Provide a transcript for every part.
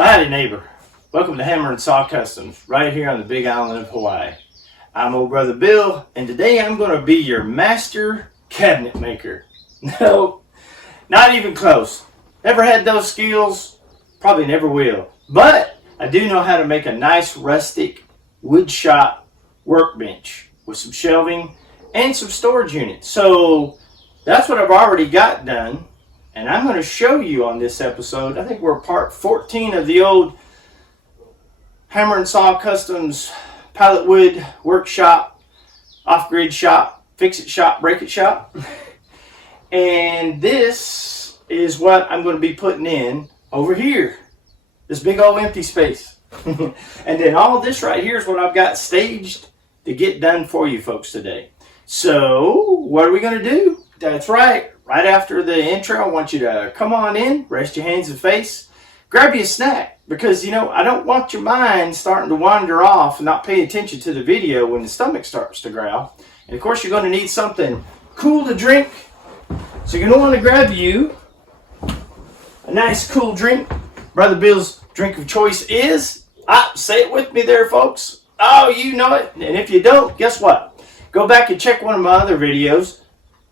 Well, howdy neighbor. Welcome to Hammer and Saw Customs, right here on the big island of Hawaii. I'm old brother Bill, and today I'm going to be your master cabinet maker. No, not even close. Never had those skills, probably never will. But I do know how to make a nice rustic wood shop workbench with some shelving and some storage units. So that's what I've already got done. And I'm going to show you on this episode, I think we're part 14 of the old Hammer and Saw Customs pallet wood workshop, off-grid shop, fix-it shop, break-it shop. And this is what I'm going to be putting in over here. This big old empty space. And then all of this right here is what I've got staged to get done for you folks today. So what are we going to do? That's right. Right after the intro, I want you to come on in, rest your hands and face, grab you a snack, because, you know, I don't want your mind starting to wander off and not pay attention to the video when the stomach starts to growl. And of course, you're going to need something cool to drink. So you're going to want to grab you a nice cool drink. Brother Bill's drink of choice is, say it with me there, folks. Oh, you know it. And if you don't, guess what? Go back and check one of my other videos.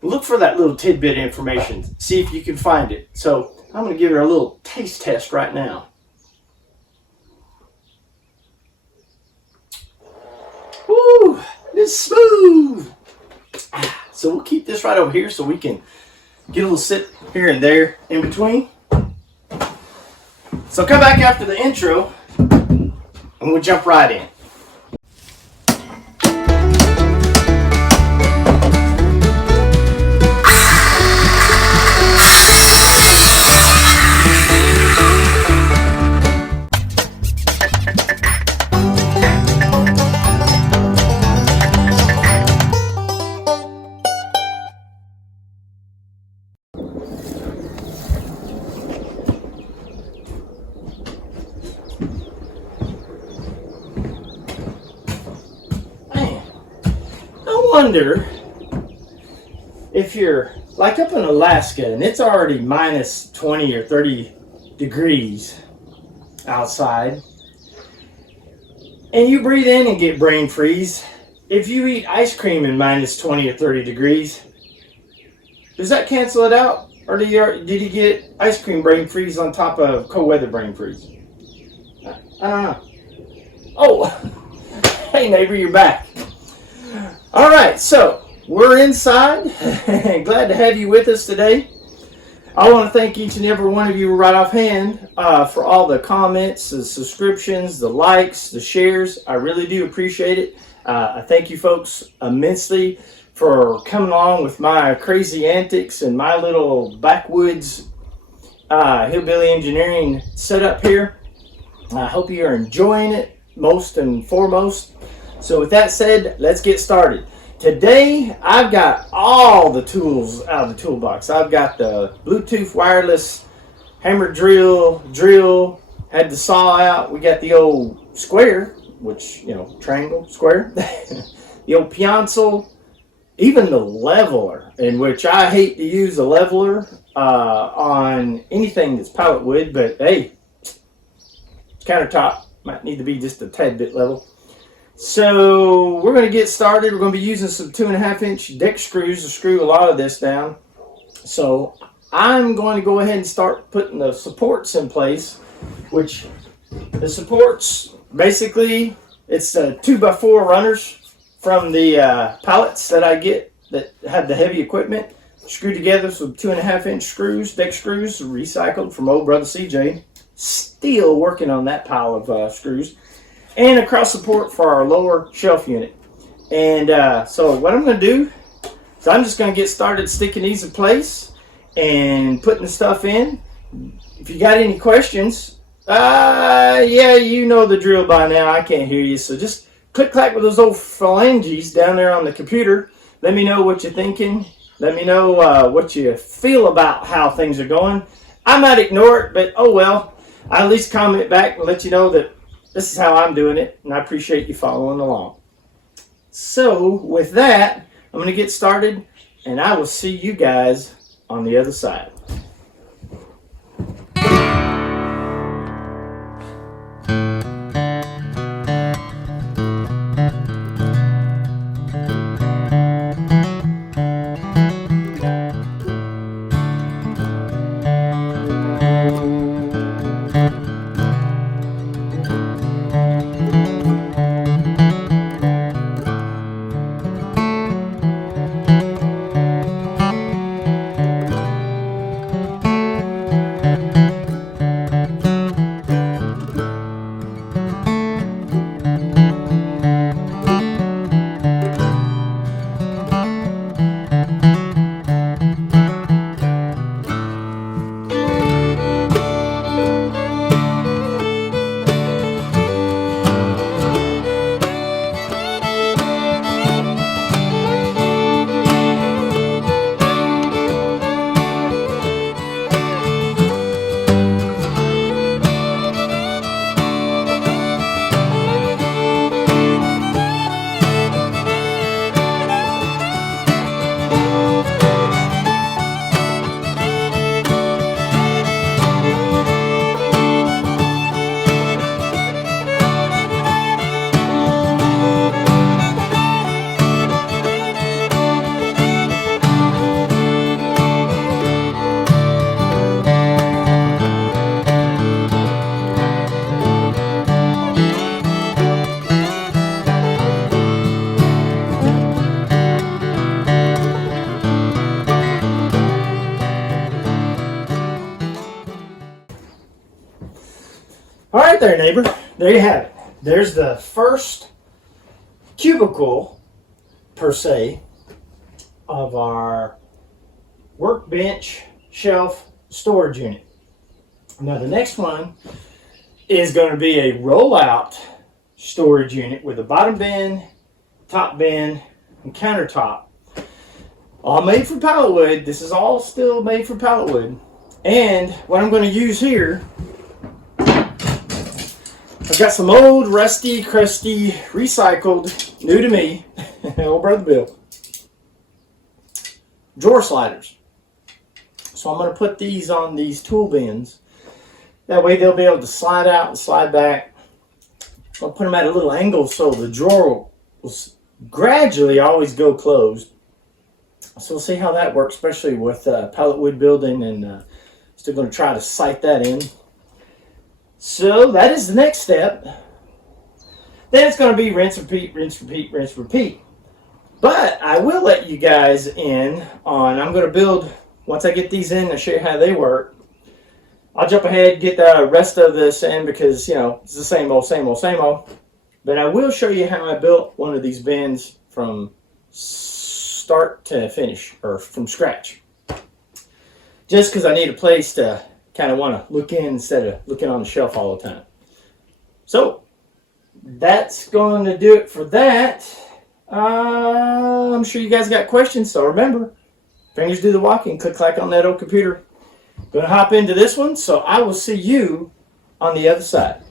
Look for that little tidbit information. See if you can find it. So I'm going to give it a little taste test right now. Woo! It's smooth. So we'll keep this right over here so we can get a little sip here and there in between. So come back after the intro and we'll jump right in. I wonder if you're like up in Alaska and it's already minus 20 or 30 degrees outside and you breathe in and get brain freeze. If you eat ice cream in minus 20 or 30 degrees, does that cancel it out? Or did you get ice cream brain freeze on top of cold weather brain freeze? I don't know. Oh, hey neighbor, you're back. All right, so we're inside. Glad to have you with us today. I want to thank each and every one of you right offhand for all the comments, the subscriptions, the likes, the shares. I really do appreciate it. I thank you folks immensely for coming along with my crazy antics and my little backwoods hillbilly engineering setup here. I hope you are enjoying it most and foremost. So with that said, let's get started. Today, I've got all the tools out of the toolbox. I've got the Bluetooth wireless hammer drill, had the saw out. We got the old square, which, you know, triangle, square. The old pencil, even the leveler, in which I hate to use a leveler on anything that's pallet wood, but hey, countertop might need to be just a tad bit level. So we're going to get started. We're going to be using some 2.5-inch deck screws to screw a lot of this down. So I'm going to go ahead and start putting the supports in place, which the supports, basically, it's 2x4 runners from the pallets that I get that have the heavy equipment, screwed together with 2.5-inch screws, deck screws, recycled from old brother CJ. Still working on that pile of screws. And a cross support for our lower shelf unit. And so what I'm going to do is I'm just going to get started sticking these in place and putting the stuff in. If you got any questions, yeah, you know the drill by now. I can't hear you. So just click-clack with those old phalanges down there on the computer. Let me know what you're thinking. Let me know what you feel about how things are going. I might ignore it, but oh well. I'll at least comment back and let you know that this is how I'm doing it, and I appreciate you following along. So with that, I'm going to get started, and I will see you guys on the other side. All right there, neighbor. There you have it. There's the first cubicle, per se, of our workbench shelf storage unit. Now the next one is going to be a rollout storage unit with a bottom bin, top bin, and countertop. All made from pallet wood. This is all still made from pallet wood. And what I'm going to use here, I've got some old, rusty, crusty, recycled, new to me, old brother Bill, drawer sliders. So I'm going to put these on these tool bins. That way they'll be able to slide out and slide back. I'll put them at a little angle so the drawer will gradually always go closed. So we'll see how that works, especially with pallet wood building, and still going to try to sight that in. So that is the next step. Then it's going to be rinse, repeat, rinse, repeat, rinse, repeat. But I will let you guys in on, I'm going to build, once I get these in and show you how they work. I'll jump ahead, get the rest of this in because, you know, it's the same old, same old, same old. But I will show you how I built one of these bins from start to finish, or from scratch. Just because I need a place to kind of want to look in instead of looking on the shelf all the time. So that's going to do it for that. I'm sure you guys got questions, so remember, fingers do the walking. Click clack on that old computer. Going to hop into this one, so I will see you on the other side.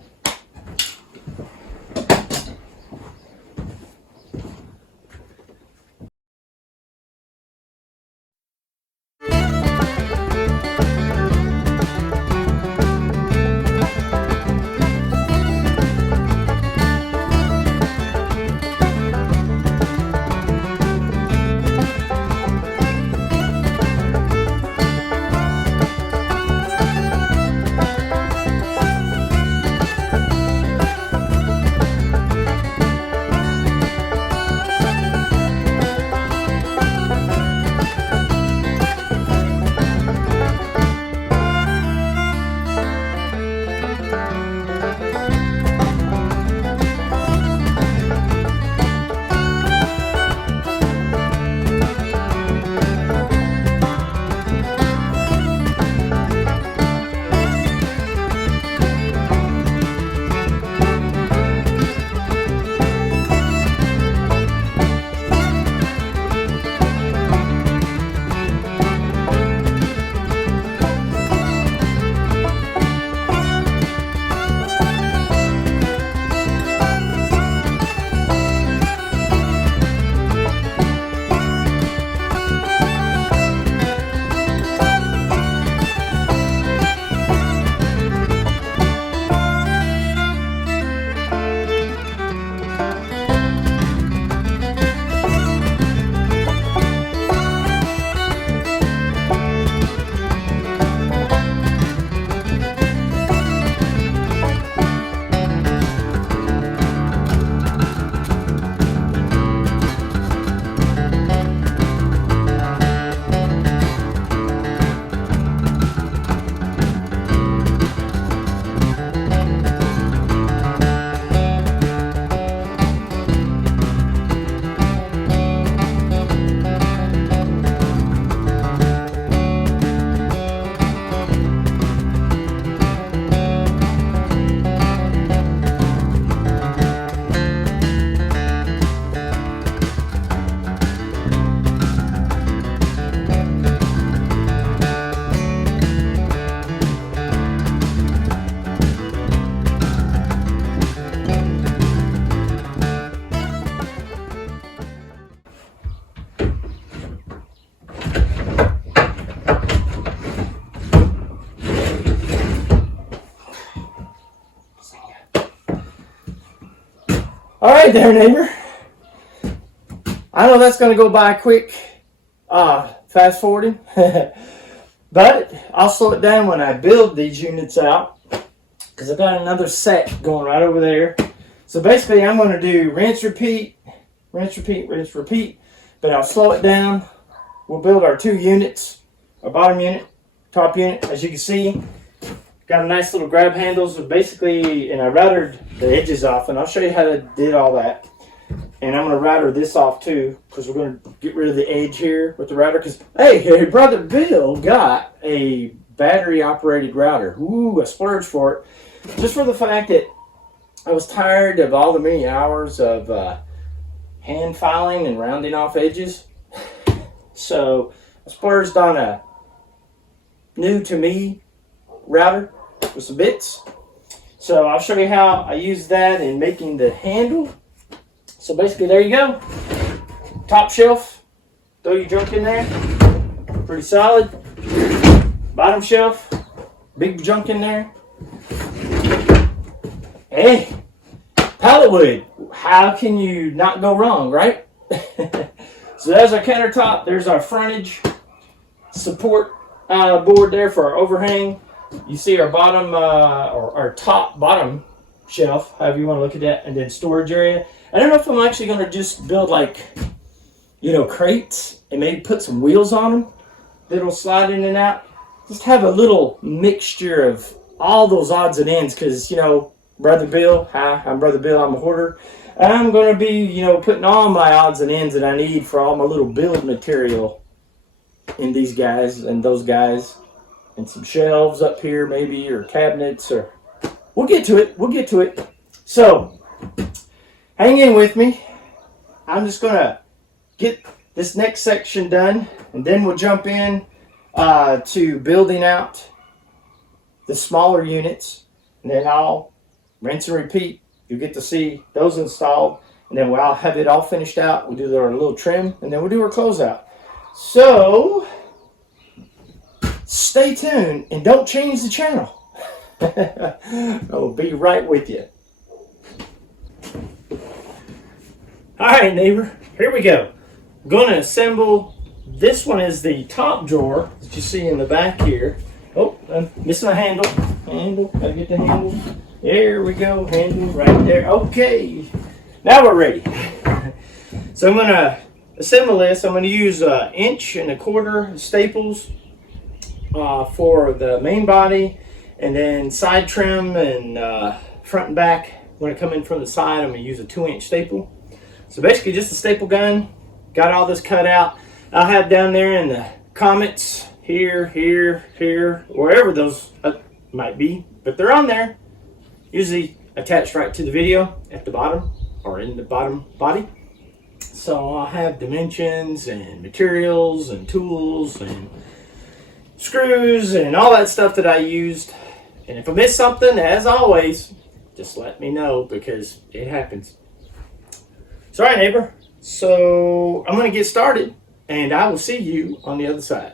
All right there, neighbor. I know that's going to go by quick, fast forwarding, but I'll slow it down when I build these units out because I've got another set going right over there. So basically I'm going to do rinse, repeat, rinse, repeat, rinse, repeat, but I'll slow it down. We'll build our two units, our bottom unit, top unit. As you can see, Got a nice little grab handles, basically, and I routed the edges off, and I'll show you how I did all that. And I'm going to router this off too, because we're going to get rid of the edge here with the router. Because, hey, Brother Bill got a battery-operated router. Ooh, I splurged for it. Just for the fact that I was tired of all the many hours of hand filing and rounding off edges. So I splurged on a new-to-me router with some bits. So I'll show you how I use that in making the handle. So basically, there you go. Top shelf, throw your junk in there, pretty solid. Bottom shelf, big junk in there. Hey, pallet wood. How can you not go wrong, right? So there's our countertop. There's our frontage support board there for our overhang. You see our bottom, or our top bottom shelf, however you want to look at that, and then storage area. I don't know if I'm actually going to just build like, crates and maybe put some wheels on them that'll slide in and out. Just have a little mixture of all those odds and ends because, Brother Bill, hi, I'm Brother Bill, I'm a hoarder. I'm going to be, putting all my odds and ends that I need for all my little build material in these guys and those guys. And some shelves up here maybe, or cabinets, or we'll get to it. So hang in with me. I'm just gonna get this next section done, and then we'll jump in to building out the smaller units, and then I'll rinse and repeat. You'll get to see those installed, and then I'll have it all finished out. We'll do our little trim, and then we'll do our closeout. So stay tuned and don't change the channel. I'll be right with you. All right, neighbor, here we go. I'm going to assemble. This one is the top drawer that you see in the back here. Oh, I'm missing a handle. Gotta get the handle. There we go, handle right there. Okay, now we're ready. So I'm going to assemble this. I'm going to use 1 1/4 inch staples for the main body, and then side trim and front and back. When I come in from the side, I'm going to use a 2-inch staple. So basically just a staple gun. Got all this cut out. I'll have down there in the comments, here, wherever those might be, but they're on there. Usually attached right to the video at the bottom or in the bottom body. So I'll have dimensions and materials and tools and screws and all that stuff that I used. And if I miss something, as always, just let me know because it happens. So, all right, neighbor. So I'm going to get started, and I will see you on the other side.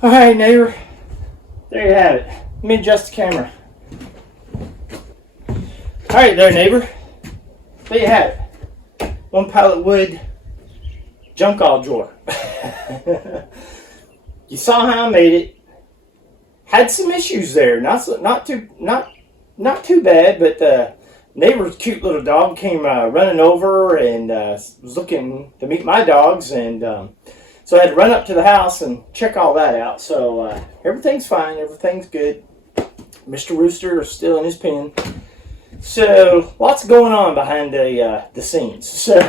All right, neighbor. There you have it. Let me adjust the camera. All right, there, neighbor. There you have it. One pallet wood junk all drawer. You saw how I made it. Had some issues there. Not too bad, but neighbor's cute little dog came running over and was looking to meet my dogs, and so I had to run up to the house and check all that out. So everything's fine. Everything's good. Mr. Rooster is still in his pen. So lots going on behind the scenes. So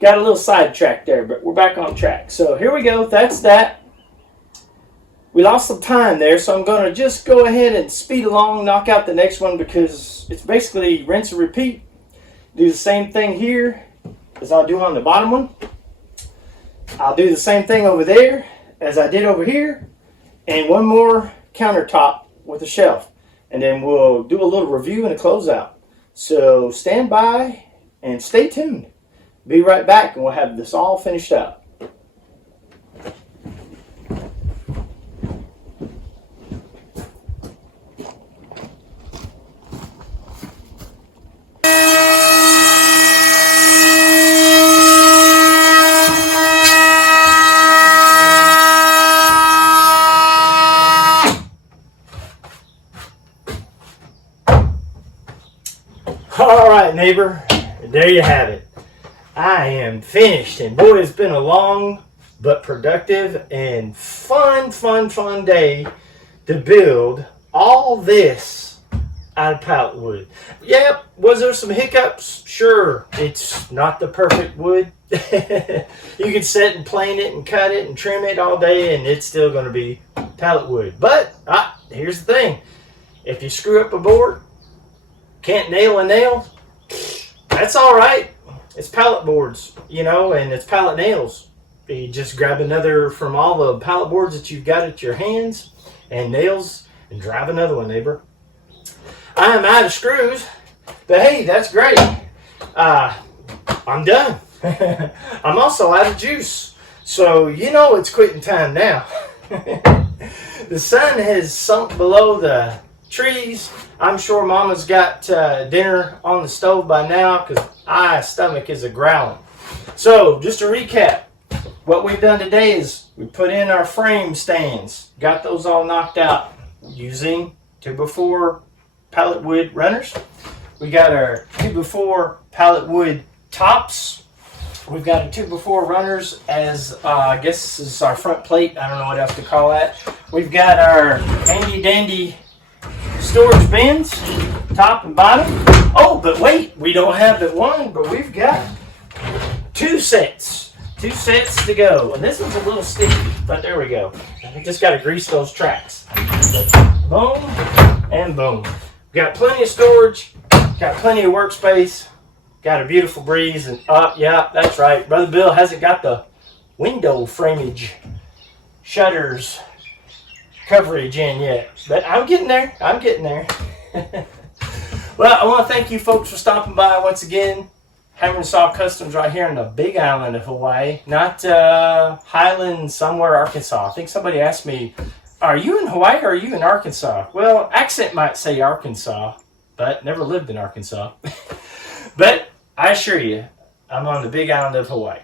got a little sidetracked there, but we're back on track. So here we go. That's that. We lost some time there, so I'm going to just go ahead and speed along, knock out the next one, because it's basically rinse and repeat. Do the same thing here as I'll do on the bottom one. I'll do the same thing over there as I did over here, and one more countertop with a shelf, and then we'll do a little review and a closeout. So stand by and stay tuned. Be right back, and we'll have this all finished up. All right, neighbor, there you have it. I am finished, and boy, it's been a long but productive and fun day to build all this out of pallet wood. Yep, was there some hiccups? Sure, it's not the perfect wood. You can sit and plane it and cut it and trim it all day, and it's still going to be pallet wood. But here's the thing: if you screw up a board, can't nail a nail, that's all right. It's pallet boards, you know, and it's pallet nails. You just grab another from all the pallet boards that you've got at your hands and nails and drive another one, neighbor. I am out of screws, but hey, that's great. I'm done. I'm also out of juice. So you know it's quitting time now. The sun has sunk below the trees. I'm sure Mama's got dinner on the stove by now, because my stomach is a growling. So just to recap, what we've done today is we put in our frame stands, got those all knocked out using 2x4 pallet wood runners. We got our 2x4 pallet wood tops. We've got a 2x4 runners as I guess this is our front plate. I don't know what else to call that. We've got our handy dandy storage bins, top and bottom. Oh, but wait, we don't have the one, but we've got two sets to go. And this one's a little sticky, but there we go. I just got to grease those tracks. Boom and boom. We got plenty of storage, got plenty of workspace, got a beautiful breeze, and yeah, that's right. Brother Bill hasn't got the window framage shutters coverage in yet, but I'm getting there. Well, I want to thank you folks for stopping by once again. Hammer and Saw Customs right here on the Big Island of Hawaii, not Highland somewhere, Arkansas. I think somebody asked me, are you in Hawaii or are you in Arkansas? Well, accent might say Arkansas, but never lived in Arkansas. But I assure you, I'm on the Big Island of Hawaii.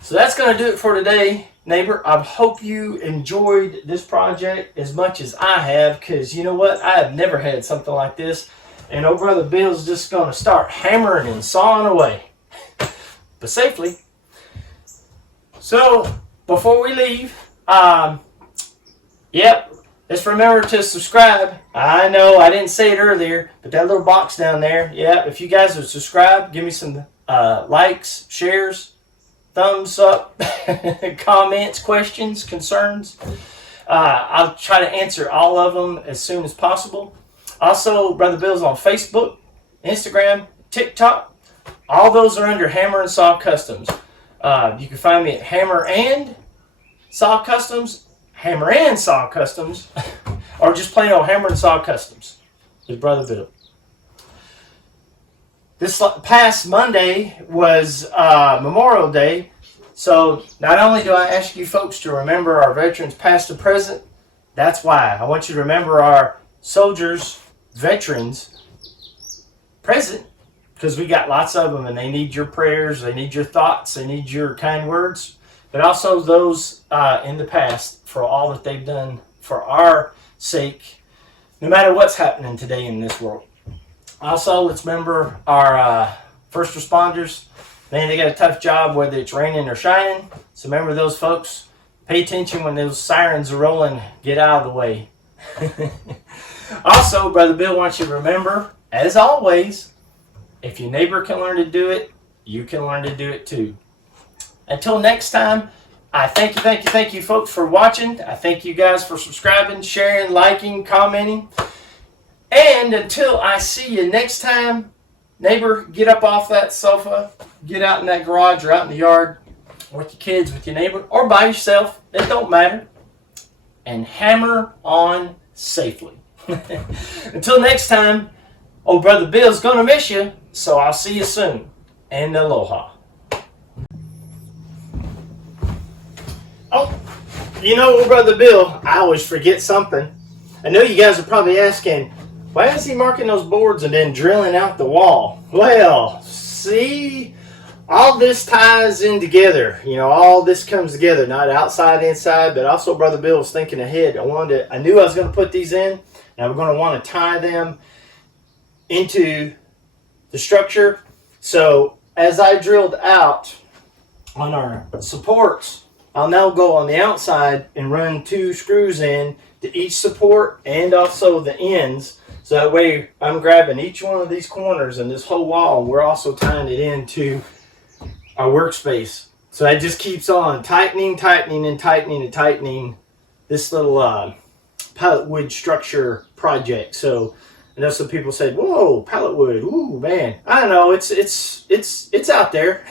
So that's going to do it for today, neighbor. I hope you enjoyed this project as much as I have, because you know what? I have never had something like this. And old Brother Bill's just going to start hammering and sawing away. But safely. So, before we leave, yep, just remember to subscribe. I know I didn't say it earlier, but that little box down there, yeah, if you guys are subscribed, give me some likes, shares, thumbs up, comments, questions, concerns. I'll try to answer all of them as soon as possible. Also, Brother Bill's on Facebook, Instagram, TikTok. All those are under Hammer and Saw Customs. You can find me at Hammer and Saw Customs, or just plain old Hammer and Saw Customs with Brother Bill. This past Monday was Memorial Day, So not only do I ask you folks to remember our veterans past and present, that's why I want you to remember our soldiers, veterans, present, because we got lots of them and they need your prayers, they need your thoughts, they need your kind words, but also those in the past for all that they've done for our sake, no matter what's happening today in this world. Also, let's remember our first responders. Man, they got a tough job whether it's raining or shining. So remember those folks. Pay attention when those sirens are rolling. Get out of the way. Also, Brother Bill wants you to remember, as always, if your neighbor can learn to do it, you can learn to do it too. Until next time, I thank you folks for watching. I thank you guys for subscribing, sharing, liking, commenting. And until I see you next time, neighbor, get up off that sofa, get out in that garage or out in the yard with your kids, with your neighbor, or by yourself. It don't matter. And hammer on safely. Until next time, old Brother Bill's going to miss you, so I'll see you soon. And aloha. Oh, you know, old Brother Bill, I always forget something. I know you guys are probably asking, why is he marking those boards and then drilling out the wall? Well, see, all this ties in together. You know, all this comes together, not outside, inside, but also Brother Bill was thinking ahead. I knew I was going to put these in, and I'm going to want to tie them into the structure. So as I drilled out on our supports, I'll now go on the outside and run 2 screws in to each support and also the ends. So that way I'm grabbing each one of these corners and this whole wall. We're also tying it into our workspace. So that just keeps on tightening this little pallet wood structure project. So I know some people said, whoa, pallet wood, ooh man. I don't know, it's out there.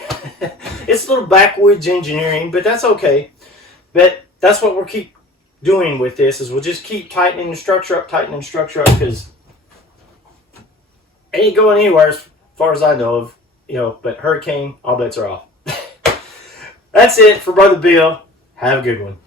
It's a little backwoods engineering, but that's okay. But that's what we'll keep doing with this, is we'll just keep tightening the structure up, because it ain't going anywhere as far as I know of, you know, but hurricane, all bets are off. That's it for Brother Bill. Have a good one.